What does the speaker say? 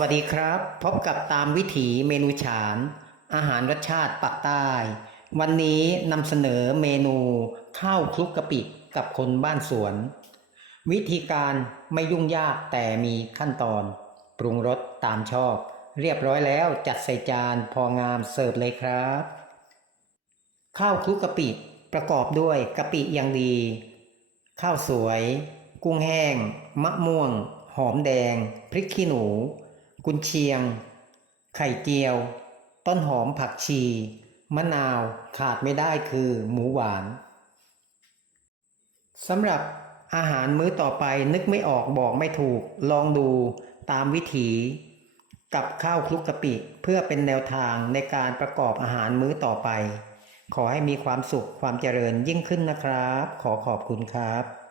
วัสดีครับ พบกับตามวิถีเมนูฉาน อาหารรสชาติปักใต้ วันนี้นำเสนอเมนูข้าวคลุกกะปิกับคนบ้านสวน วิธีการไม่ยุ่งยากแต่มีขั้นตอน ปรุงรสตามชอบ เรียบร้อยแล้วจัดใส่จานพองามเสิร์ฟเลยครับ ข้าวคลุกกะปิประกอบด้วยกะปิอย่างดี ข้าวสวย กุ้งแห้ง มะม่วง หอมแดง พริกขี้หนู กุนเชียง ไข่เจียว ต้นหอมผักชี มะนาวขาดไม่ได้คือหมูหวานสำหรับอาหารมื้อต่อไปนึกไม่ออกบอกไม่ถูก ลองดูตามวิถี กับข้าวคลุกกะปิเพื่อเป็นแนวทางในการประกอบอาหารมื้อต่อไป ขอให้มีความสุขความเจริญยิ่งขึ้นนะครับ ขอขอบคุณครับ